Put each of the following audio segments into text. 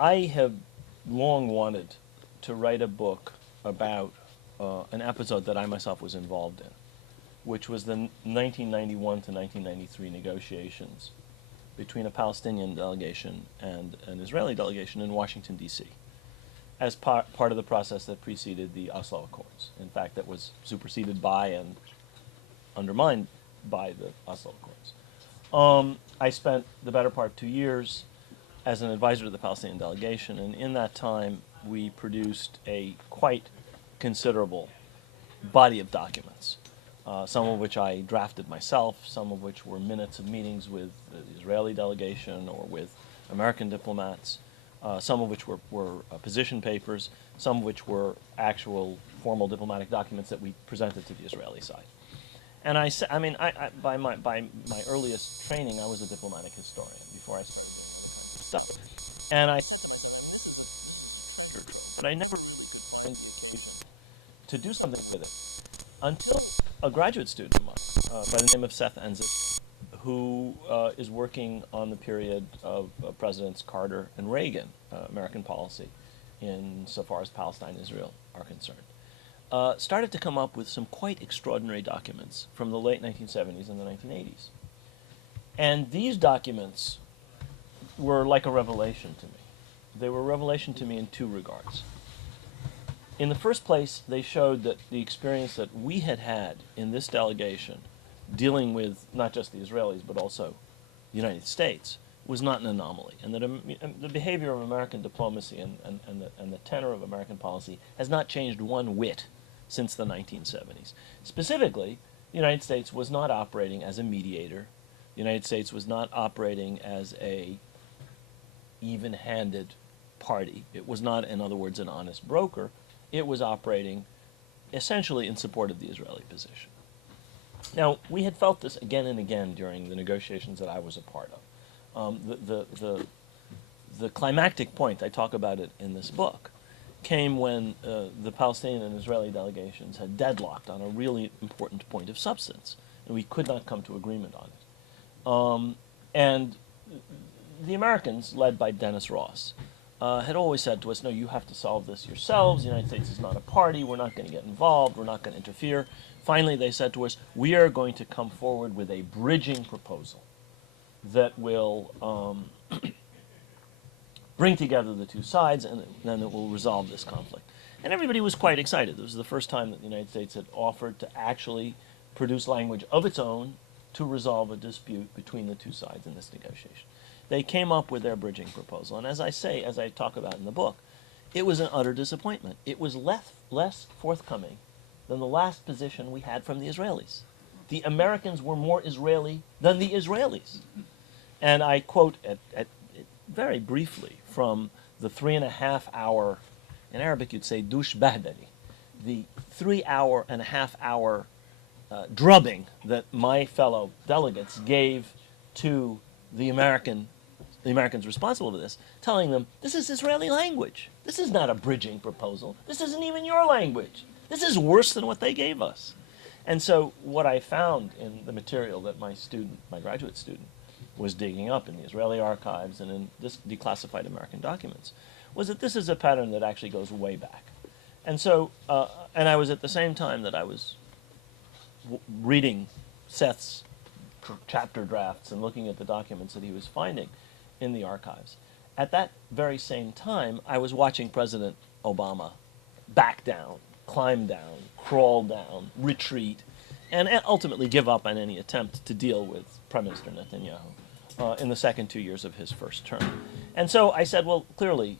I have long wanted to write a book about an episode that I myself was involved in, which was the 1991 to 1993 negotiations between a Palestinian delegation and an Israeli delegation in Washington, D.C., as part of the process that preceded the Oslo Accords. In fact, that was superseded by and undermined by the Oslo Accords. I spent the better part of 2 years as an advisor to the Palestinian delegation, and in that time we produced a quite considerable body of documents, some of which I drafted myself, some of which were minutes of meetings with the Israeli delegation or with American diplomats, some of which were position papers, some of which were actual formal diplomatic documents that we presented to the Israeli side. And by my earliest training, I was a diplomatic historian before I studied. And I never to do something with it until a graduate student of mine by the name of Seth Enzi, who is working on the period of Presidents Carter and Reagan, American policy, insofar as Palestine and Israel are concerned, started to come up with some quite extraordinary documents from the late 1970s and the 1980s. And these documents were like a revelation to me. They were a revelation to me in two regards. In the first place, they showed that the experience that we had had in this delegation, dealing with not just the Israelis but also the United States, was not an anomaly, and that the behavior of American diplomacy and the tenor of American policy has not changed one whit since the 1970s. Specifically, the United States was not operating as a mediator. The United States was not operating as a even-handed party. It was not, in other words, an honest broker. It was operating essentially in support of the Israeli position. Now, we had felt this again and again during the negotiations that I was a part of. The climactic point, I talk about it in this book, came when the Palestinian and Israeli delegations had deadlocked on a really important point of substance, and we could not come to agreement on it. And the Americans, led by Dennis Ross, had always said to us, no, you have to solve this yourselves. The United States is not a party. We're not going to get involved. We're not going to interfere. Finally, they said to us, we are going to come forward with a bridging proposal that will bring together the two sides, and then it will resolve this conflict. And everybody was quite excited. This was the first time that the United States had offered to actually produce language of its own to resolve a dispute between the two sides in this negotiation. They came up with their bridging proposal, and as I talk about in the book, it was an utter disappointment. It was less forthcoming than the last position we had from the Israelis. The Americans were more Israeli than the Israelis. And I quote very briefly from the 3.5 hour, in Arabic you'd say dush bahdari, the 3.5 hour drubbing that my fellow delegates gave to the Americans responsible for this, telling them, this is Israeli language. This is not a bridging proposal. This isn't even your language. This is worse than what they gave us. And so what I found in the material that my graduate student, was digging up in the Israeli archives and in this declassified American documents, was that this is a pattern that actually goes way back. And so, and I was at the same time that I was reading Seth's chapter drafts and looking at the documents that he was finding in the archives. At that very same time, I was watching President Obama back down, climb down, crawl down, retreat, and ultimately give up on any attempt to deal with Prime Minister Netanyahu in the second 2 years of his first term. And so I said, well, clearly,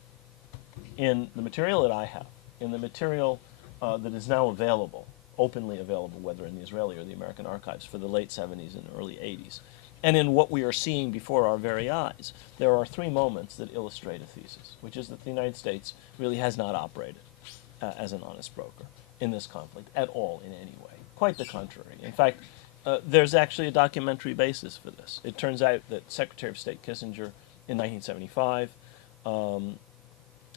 in the material that I have, in the material that is now available, openly available, whether in the Israeli or the American archives for the late 70s and early 80s, and in what we are seeing before our very eyes, there are three moments that illustrate a thesis, which is that the United States really has not operated as an honest broker in this conflict at all in any way. Quite the contrary. In fact, there's actually a documentary basis for this. It turns out that Secretary of State Kissinger in 1975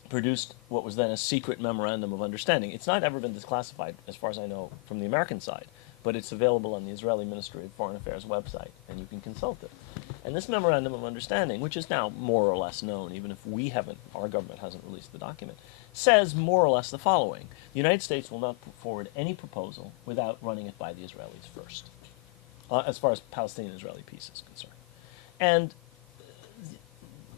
produced what was then a secret memorandum of understanding. It's not ever been declassified, as far as I know, from the American side, but it's available on the Israeli Ministry of Foreign Affairs website, and you can consult it. And this memorandum of understanding, which is now more or less known, even if our government hasn't released the document, says more or less the following: the United States will not put forward any proposal without running it by the Israelis first, as far as Palestinian-Israeli peace is concerned. And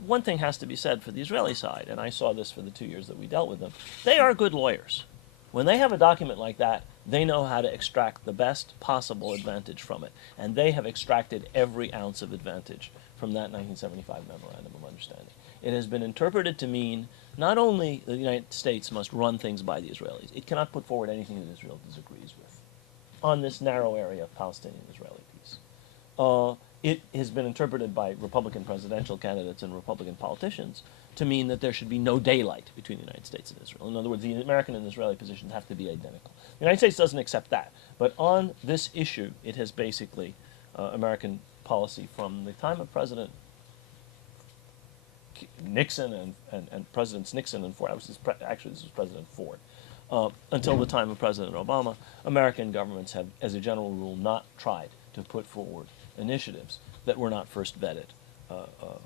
one thing has to be said for the Israeli side, and I saw this for the 2 years that we dealt with them. They are good lawyers. When they have a document like that, they know how to extract the best possible advantage from it. And they have extracted every ounce of advantage from that 1975 Memorandum of Understanding. It has been interpreted to mean not only the United States must run things by the Israelis, it cannot put forward anything that Israel disagrees with on this narrow area of Palestinian-Israeli peace. It has been interpreted by Republican presidential candidates and Republican politicians to mean that there should be no daylight between the United States and Israel. In other words, the American and Israeli positions have to be identical. The United States doesn't accept that. But on this issue, it has basically American policy from the time of President Nixon and Presidents Nixon and Ford. Actually, this was President Ford. Until the time of President Obama, American governments have, as a general rule, not tried to put forward initiatives that were not first vetted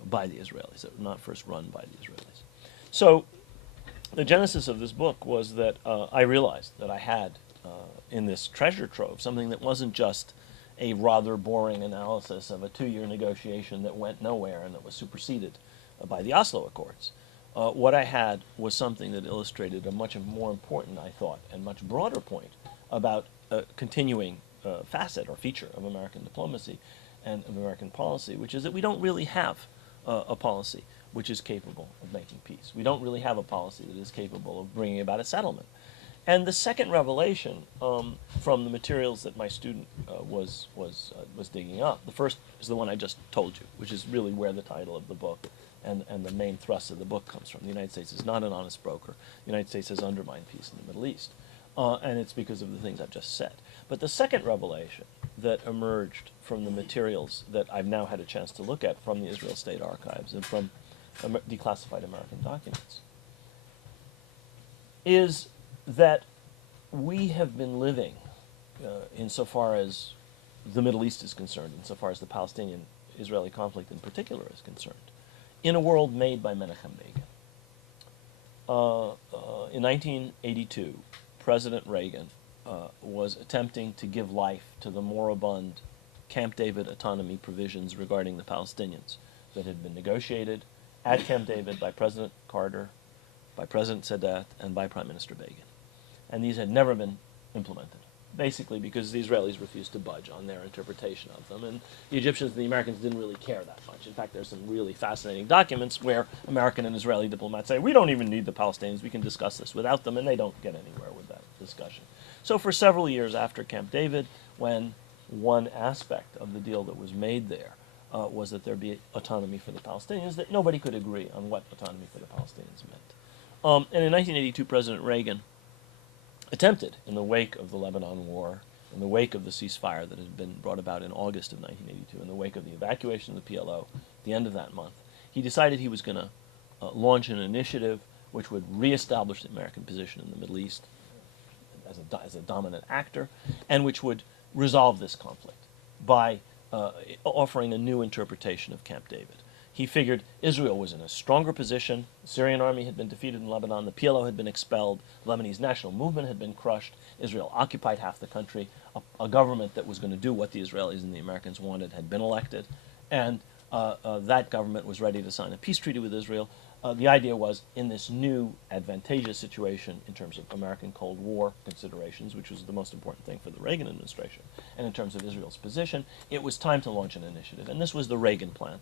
by the Israelis, that were not first run by the Israelis. So the genesis of this book was that I realized that I had in this treasure trove something that wasn't just a rather boring analysis of a 2-year negotiation that went nowhere and that was superseded by the Oslo Accords. What I had was something that illustrated a much more important, I thought, and much broader point about continuing facet or feature of American diplomacy and of American policy, which is that we don't really have a policy which is capable of making peace. We don't really have a policy that is capable of bringing about a settlement. And the second revelation from the materials that my student was digging up, the first is the one I just told you, which is really where the title of the book and the main thrust of the book comes from. The United States is not an honest broker. The United States has undermined peace in the Middle East. And it's because of the things I've just said. But the second revelation that emerged from the materials that I've now had a chance to look at from the Israel State Archives and from declassified American documents is that we have been living, insofar as the Middle East is concerned, insofar as the Palestinian-Israeli conflict in particular is concerned, in a world made by Menachem Begin. In 1982, President Reagan was attempting to give life to the moribund Camp David autonomy provisions regarding the Palestinians that had been negotiated at Camp David by President Carter, by President Sadat, and by Prime Minister Begin. And these had never been implemented, basically because the Israelis refused to budge on their interpretation of them, and the Egyptians and the Americans didn't really care that much. In fact, there's some really fascinating documents where American and Israeli diplomats say, we don't even need the Palestinians, we can discuss this without them, and they don't get anywhere with that discussion. So for several years after Camp David, when one aspect of the deal that was made there was that there be autonomy for the Palestinians, that nobody could agree on what autonomy for the Palestinians meant. And in 1982, President Reagan attempted, in the wake of the Lebanon War, in the wake of the ceasefire that had been brought about in August of 1982, in the wake of the evacuation of the PLO at the end of that month, he decided he was going to launch an initiative which would reestablish the American position in the Middle East as a dominant actor, and which would resolve this conflict by offering a new interpretation of Camp David. He figured Israel was in a stronger position. The Syrian army had been defeated in Lebanon. The PLO had been expelled. The Lebanese national movement had been crushed. Israel occupied half the country. A government that was going to do what the Israelis and the Americans wanted had been elected. And that government was ready to sign a peace treaty with Israel. The idea was, in this new advantageous situation in terms of American Cold War considerations, which was the most important thing for the Reagan administration, and in terms of Israel's position, it was time to launch an initiative. And this was the Reagan plan,